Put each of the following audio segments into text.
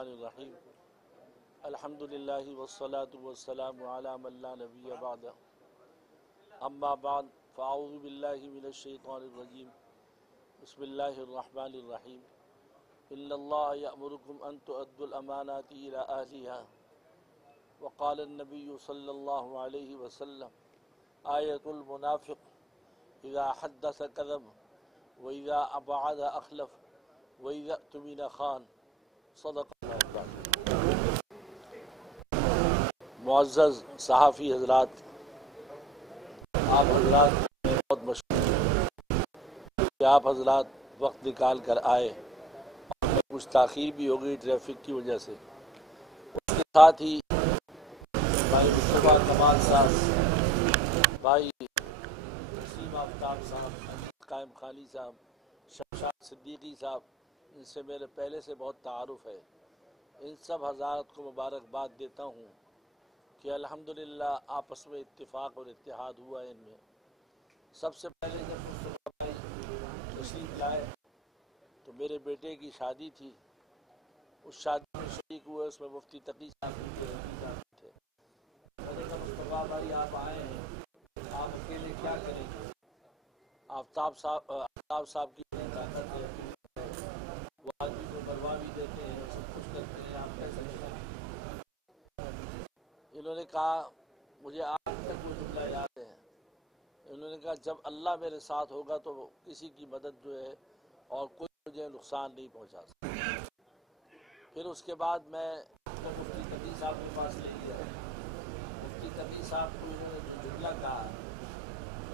الرحیم الحمدللہ والصلاة والسلام علی من لا نبی بعد اما بعد فاعوذ باللہ من الشیطان الرجیم بسم اللہ الرحمن الرحیم ان اللہ یأمرکم ان تؤدوا الامانات الى اہلها وقال النبی صلی اللہ علیہ وسلم آیت المنافق اذا حدث کذب واذا ابعد اخلف واذا اؤتمن خان صدق اللہ۔ معزز صحافی حضرات، آپ حضرات بہت مشکور کہ آپ حضرات وقت نکال کر آئے، اور کچھ تاخیر بھی ہو گئی ٹریفک کی وجہ سے۔ اس کے ساتھ ہی بھائی مصطفیٰ کمال صاحب، بھائی نسیم آفتاب صاحب، قائم خانی صاحب، شمشاد صدیقی صاحب، ان سے میرے پہلے سے بہت تعارف ہے۔ ان سب حضرات کو مبارکباد دیتا ہوں کہ الحمدللہ آپس میں اتفاق اور اتحاد ہوا ہے ان میں۔ سب سے پہلے جب مصطفیٰ بھائی تشریف لائے تو میرے بیٹے کی شادی تھی، اس شادی میں شریک ہوئے، اس میں مفتی تقی صاحب تھے۔ میں نے کہا مصطفیٰ بھائی آپ آئے ہیں، آپ اکیلے کیا کریں گے؟ آفتاب صاحب کی طاقت ہے، وہ آدمی کو مروا بھی دیتے ہیں، سب کچھ کرتے ہیں، آپ کیسے کریں؟ انہوں نے کہا، مجھے آج تک وہ جملہ یاد ہے، انہوں نے کہا جب اللہ میرے ساتھ ہوگا تو کسی کی مدد جو ہے اور کوئی مجھے نقصان نہیں پہنچا سکتا۔ پھر اس کے بعد میں مفتی تقی صاحب کے پاس لے گیا۔ مفتی تقی صاحب کو انہوں نے جو جملہ کہا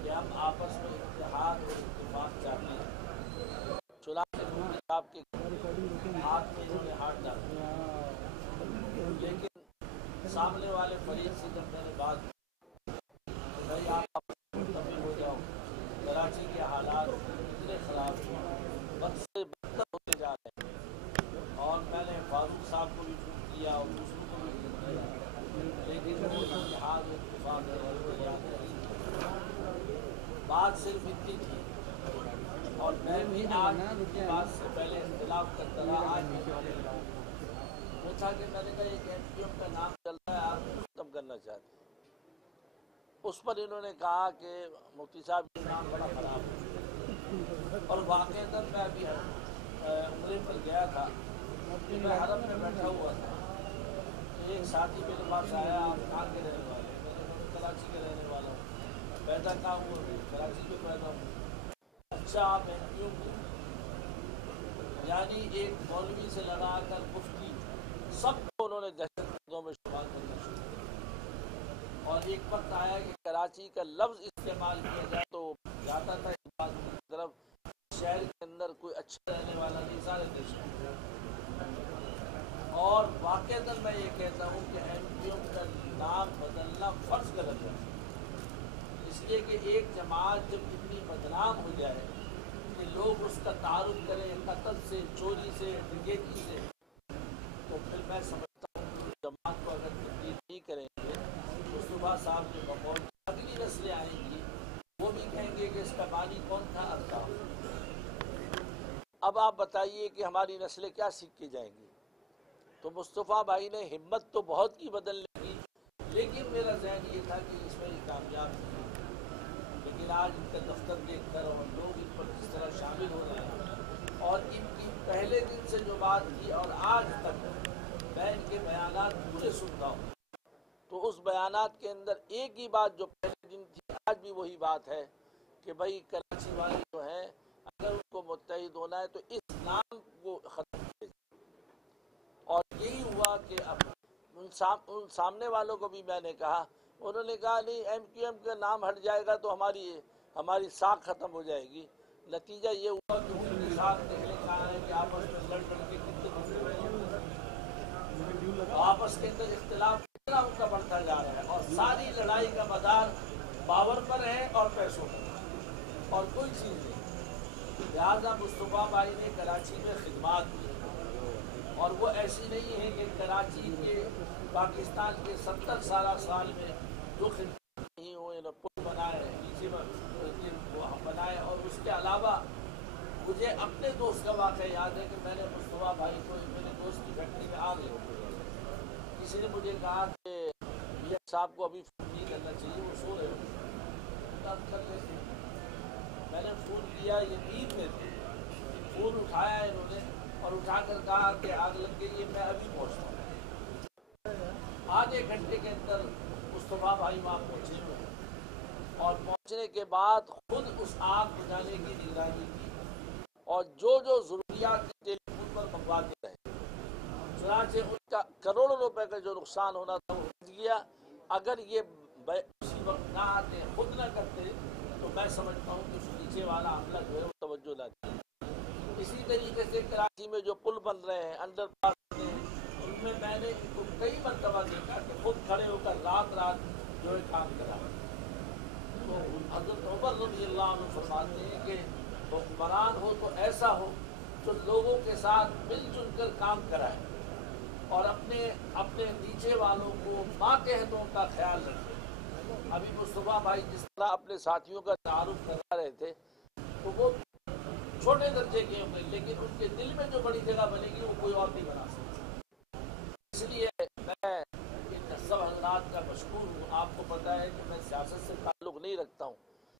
کہ ہم آپس میں اتحاد اور اتفاق چاہتے ہیں، چنانچہ مفتی صاحب کے ہاتھ میں انہوں نے ہاتھ ڈالا، لیکن سامنے والے فریق سے جب میں نے بات کی کہ بھائی آپ متفق ہو جاؤ، کراچی کے حالات اتنے خراب ہیں، بد سے بدتر ہوتے جا رہے ہیں، اور میں نے فاروق صاحب کو بھی فون کیا اور دوسروں کو بھی فون کیا، لیکن وہ اتحاد و اتفاق یاد نہیں۔ بات صرف اتنی تھی، اور میں بھی آج کی بات سے پہلے اختلاف کرتا رہا، آج بھی وہ تھا کہ میں نے کہا ایک ایم کیو ایم کا نام چل رہا ہے، آپ ختم کرنا چاہتے ہیں۔ اس پر انہوں نے کہا کہ مفتی صاحب یہ نام بڑا خراب ہے، اور واقعتاً میں ابھی عمرے پر گیا تھا، میں حرم میں بیٹھا ہوا تھا، ایک ساتھی میرے پاس آیا، آپ کہاں کے رہنے والے ہیں؟ میں نے کہا کراچی کے رہنے والا ہوں، پیدا کہاں ہوا ہوں؟ کراچی میں پیدا ہوں۔ اچھا آپ ایم کیو ایم کے؟ یعنی ایک مولوی سے لگا کر مفتی، سب کو انہوں نے دہشت گردوں میں شمار کرنا شروع کیا، اور ایک وقت آیا کہ کراچی کا لفظ استعمال کیا جائے تو جاتا تھا اس بات کی طرف، شہر کے اندر کوئی اچھا رہنے والا نہیں، سارے دہشت گرد۔ اور واقعتاً میں یہ کہتا ہوں کہ ایم کیو ایم کا نام بدلنا فرض غلط ہے، اس لیے کہ ایک جماعت جب اتنی بدنام ہو جائے کہ لوگ اس کا تعارف کریں قتل سے، چوری سے، ڈکیتی سے، تو پھر میں سمجھتا ہوں کہ جماعت کو اگر تبدیل نہیں کریں گے، مصطفیٰ صاحب کے بقول اگلی نسلیں آئیں گی، وہ بھی کہیں گے کہ اس کا بانی کون تھا؟ اللہ۔ اب آپ بتائیے کہ ہماری نسلیں کیا سیکھ کے جائیں گی؟ تو مصطفیٰ بھائی نے ہمت تو بہت کی بدلنے کی، لیکن میرا ذہن یہ تھا کہ اس میں یہ کامیاب نہیں، لیکن آج ان کا دفتر دیکھ کر اور لوگ ان پر کس طرح شامل ہو رہے ہیں، اور ان کی پہلے دن سے جو بات کی اور آج تک میں ان کے بیانات پورے سنتا ہوں، تو اس بیانات کے اندر ایک ہی بات جو پہلے دن تھی آج بھی وہی بات ہے کہ بھائی کراچی والے جو ہیں اگر ان کو متحد ہونا ہے تو اس نام کو ختم کیا جائے۔ اور یہی ہوا کہ اب ان سامنے والوں کو بھی میں نے کہا، انہوں نے کہا نہیں ایم کیو ایم کا نام ہٹ جائے گا تو ہماری ساکھ ختم ہو جائے گی۔ نتیجہ یہ ہوا کہ ان کے ساتھ نکلے کہا ہے کہ آپس میں لڑ کے کتنے آپس کے اندر اختلاف کتنا ان کا بڑھتا جا رہا ہے، اور ساری لڑائی کا مدار پاور پر ہے اور پیسوں پر، اور کوئی چیز نہیں۔ لہٰذا مصطفیٰ بھائی نے کراچی میں خدمات کی، اور وہ ایسی نہیں ہے کہ کراچی کے پاکستان کے 70 سال میں جو خدمات نہیں ہوئے، پل بنائے، نیچے بنائے، اور اس کے علاوہ مجھے اپنے دوست کا واقعہ یاد ہے کہ میں نے مصطفیٰ بھائی کو میرے دوست کی فیکٹری میں آگ لگ گئی، کسی نے مجھے کہا کہ یہ صاحب کو ابھی فون نہیں کرنا چاہیے، وہ سو رہے ہو کر لیتے۔ میں نے فون کیا، یہ نیند میں تھے، فون اٹھایا انہوں نے اور اٹھا کر کہا کہ آگ لگ گئی ہے، میں ابھی پہنچتا ہوں۔ آدھے گھنٹے کے اندر مصطفیٰ بھائی وہاں پہنچے ہوئے ہیں، اور پہنچنے کے بعد خود اس آگ بجھانے کی نگرانی کی اور جو ضروریات ٹیلی فون پر منگواتے رہے، چنانچہ ان کا کروڑوں روپے کا جو نقصان ہونا تھا وہ ہو گیا۔ اگر یہ اسی وقت نہ آتے، خود نہ کرتے، تو میں سمجھتا ہوں کہ اس نیچے والا عملہ جو ہے وہ توجہ نہ دے۔ اسی طریقے سے کراچی میں جو پل بن رہے ہیں، انڈر پاس بن رہے ہیں، ان میں میں نے ان کو کئی مرتبہ دیکھا کہ خود کھڑے ہو کر رات جو ہے کام کرا۔ تو حضرت عمر رضی اللہ عنہ فرماتے ہیں کہ حکمران ہو تو ایسا ہو جو لوگوں کے ساتھ مل جل کر کام کرائے اور اپنے نیچے والوں کو ماتحتوں کا خیال رکھے۔ ابھی مصطفیٰ بھائی جس طرح اپنے ساتھیوں کا تعارف کرا رہے تھے، تو وہ چھوٹے درجے کے ہوں گے، لیکن ان کے دل میں جو بڑی جگہ بنے گی وہ کوئی اور نہیں بنا سکتا۔ اس لیے میں ان سب حضرات کا مشکور ہوں۔ آپ کو پتہ ہے کہ میں سیاست سے تعلق نہیں رکھتا ہوں،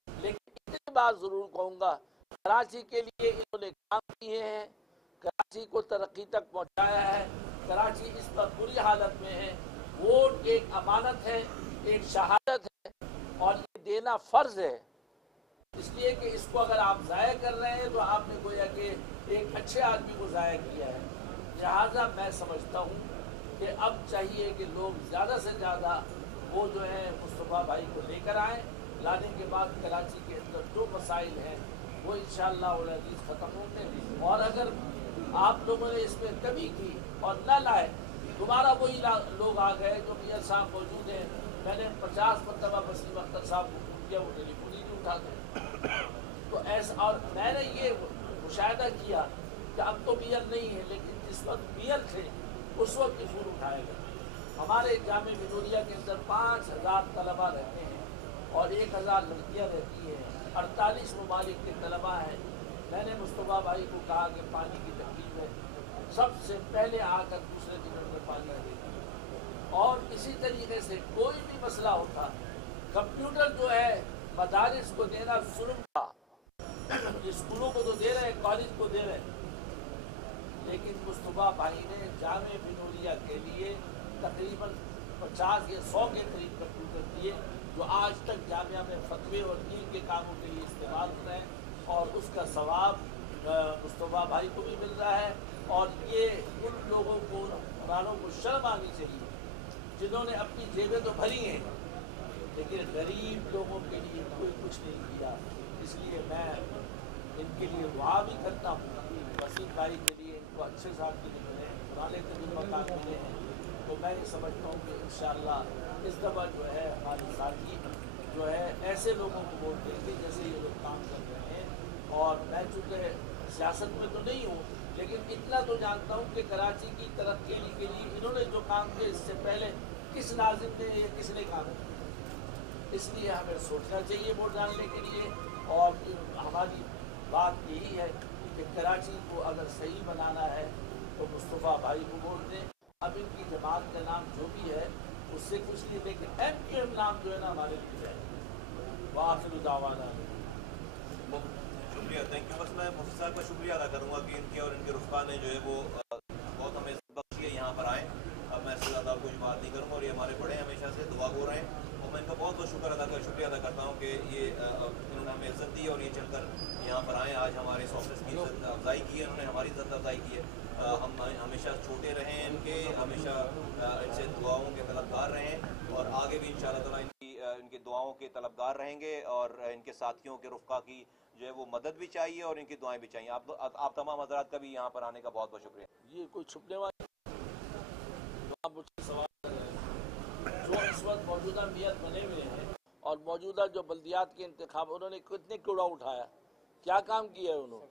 لیکن اتنی بات ضرور کہوں گا، کراچی کے لیے انہوں نے کام کیے ہیں، کراچی کو ترقی تک پہنچایا ہے۔ کراچی اس پر بری حالت میں ہے۔ ووٹ ایک امانت ہے، ایک شہادت ہے، اور یہ دینا فرض ہے، اس لیے کہ اس کو اگر آپ ضائع کر رہے ہیں تو آپ نے گویا کہ ایک اچھے آدمی کو ضائع کیا ہے۔ لہٰذا میں سمجھتا ہوں کہ اب چاہیے کہ لوگ زیادہ سے زیادہ وہ جو ہے مصطفیٰ بھائی کو لے کر آئیں۔ لانے کے بعد کراچی کے اندر جو مسائل ہیں وہ انشاءاللہ العزیز ختم ہوتے ہیں، اور اگر آپ لوگوں نے اس میں کمی کی اور نہ لائے، دوبارہ وہی لوگ آ گئے جو میاں صاحب موجود ہیں، میں نے 50 مرتبہ وسیم اختر صاحب کو فون کیا، وہ ٹیلی فون ہی نہیں اٹھاتے۔ تو ایسا، اور میں نے یہ مشاہدہ کیا کہ اب تو میئر نہیں ہے، لیکن جس وقت میئر تھے اس وقت بھی فون اٹھائے گئے۔ ہمارے جامعہ مینوریا کے اندر 5000 طلبہ رہتے ہیں اور 1000 لڑکیاں رہتی ہیں، 48 ممالک کے طلبہ ہیں۔ میں نے مصطفیٰ بھائی کو کہا کہ پانی کی تکلیف ہے، سب سے پہلے آ کر دوسرے دنوں میں پانی دے دیا، اور اسی طریقے سے کوئی بھی مسئلہ ہوتا، کمپیوٹر جو ہے مدارس کو دینا ظلم تھا، اسکولوں کو تو دے رہے ہیں، کالج کو دے رہے ہیں، لیکن مصطفیٰ بھائی نے جامعہ بنوریا کے لیے تقریباً 50 یا 100 کے قریب کمپیوٹر دیے، جو آج تک جامعہ میں فتوے اور دین کے کاموں کے لیے استعمال ہو رہے ہیں، اور اس کا ثواب مصطفیٰ بھائی کو بھی مل رہا ہے۔ اور یہ ان لوگوں کو، حکمرانوں کو شرم آنی چاہیے جنہوں نے اپنی جیبیں تو بھری ہیں لیکن غریب لوگوں کے لیے کوئی کچھ نہیں کیا۔ اس لیے میں ان کے لیے دعا بھی کرتا ہوں، وسیم بھائی کے لیے، ان کو اچھے ساتھی ملے ہیں، پرانے تجربات ملے ہیں، تو میں یہ سمجھتا ہوں کہ انشاءاللہ اس دفعہ جو ہے ہمارے ساتھی جو ہے ایسے لوگوں کو ووٹ دیں گے جیسے یہ لوگ کام کر رہے ہیں۔ اور میں چونکہ سیاست میں تو نہیں ہوں، لیکن اتنا تو جانتا ہوں کہ کراچی کی ترقی کے لیے انہوں نے جو کام کیا، اس سے پہلے کس ناظم نے یا کس نے کام کیا۔ اس لیے ہمیں سوچنا چاہیے ووٹ ڈالنے کے لیے، اور ہماری بات یہی ہے کہ کراچی کو اگر صحیح بنانا ہے تو مصطفیٰ بھائی کو ووٹ دیں۔ اب ان کی جماعت کا نام جو بھی ہے اس سے کچھ نہیں، لیکن ایم کیو ایم نام جو ہے نا ہمارے لیے جائے۔ وآخر دعوانا شکریہ، تھینک یو۔ بس میں مفتی صاحب کا شکریہ ادا کروں گا کہ ان کے اور ان کے رفقا نے جو ہے وہ بہت ہمیں بخشی ہے، یہاں پر آئیں۔ اب میں اس سے زیادہ کوئی بات نہیں کروں گا، اور یہ ہمارے بڑے ہمیشہ سے دعا گو رہے ہیں، اور میں ان کا بہت بہت شکریہ ادا کرتا ہوں کہ یہ انہوں نے ہمیں عزت دی اور یہ چل کر یہاں پر آئیں۔ آج ہمارے اس آفس کی عزت افزائی کی ہے، انہوں نے ہماری عزت افزائی کی ہے۔ ہم ہمیشہ چھوٹے رہے ہیں ان کے، ہمیشہ ان سے دعاؤں کے طلبگار رہے ہیں، اور آگے بھی انشاءاللہ تعالیٰ ان کی دعاؤں کے طلبگار رہیں گے، اور ان کے ساتھیوں کے رفقا کی جو ہے وہ مدد بھی چاہیے اور ان کی دعائیں بھی چاہیے۔ آپ تمام حضرات کا بھی یہاں پر آنے کا بہت بہت شکریہ۔ یہ کوئی چھپنے والی جو آپ مجھ سے سوال کر رہے ہیں، جو اس وقت موجودہ میئر بنے ہوئے ہیں اور موجودہ جو بلدیات کے انتخاب، انہوں نے کتنے کوڑا اٹھایا، کیا کام کیا ہے انہوں نے؟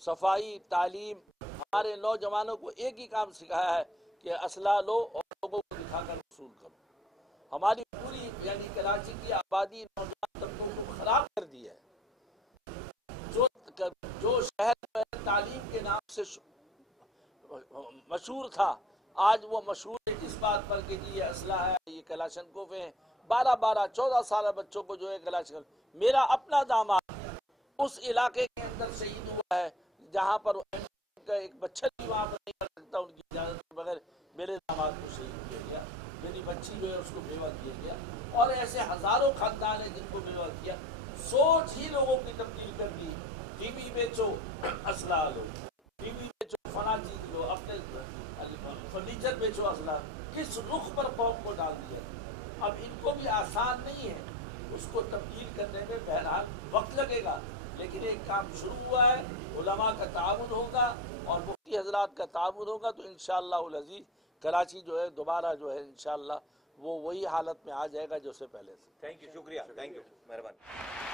صفائی، تعلیم۔ ہمارے نوجوانوں کو ایک ہی کام سکھایا ہے کہ اسلحہ لو اور لوگوں کو دکھا کر وصول کرو۔ ہماری پوری یعنی کراچی کی آبادی نوجوان طبقوں کو خراب کر دی ہے۔ جو جو شہر تعلیم کے نام سے مشہور تھا، آج وہ مشہور ہے جس بات پر کہ جی یہ اسلحہ ہے، یہ کلاشنکوف ہیں، 12-14 سالہ بچوں کو جو ہے کلاشنکوف۔ میرا اپنا داماد اس علاقے کے اندر شہید ہوا ہے جہاں پر ایک بچہ بھی وہاں پر نہیں کر سکتا ان کی اجازت کے بغیر، میرے داماد کو شہید کیا گیا، میری بچی جو ہے اس کو بیوہ کیا گیا، اور ایسے ہزاروں خاندان ہیں جن کو بیوہ کیا۔ سوچ ہی لوگوں کی تبدیل کر دی، ٹی وی بیچو اسلحہ لو، ٹی وی بیچو فلاں چیز لو، اپنے فرنیچر بیچو اسلحہ، کس رخ پر قوم کو ڈال دیا۔ اب ان کو بھی آسان نہیں ہے، اس کو تبدیل کرنے میں بہرحال وقت لگے گا، لیکن ایک کام شروع ہوا ہے، علماء کا تعاون ہوگا اور مفتی حضرات کا تعاون ہوگا تو انشاءاللہ العزیز کراچی جو ہے دوبارہ جو ہے انشاءاللہ وہ وہی حالت میں آ جائے گا جو سے پہلے سے۔ تھینک یو، شکریہ، تھینک یو، مہربانی۔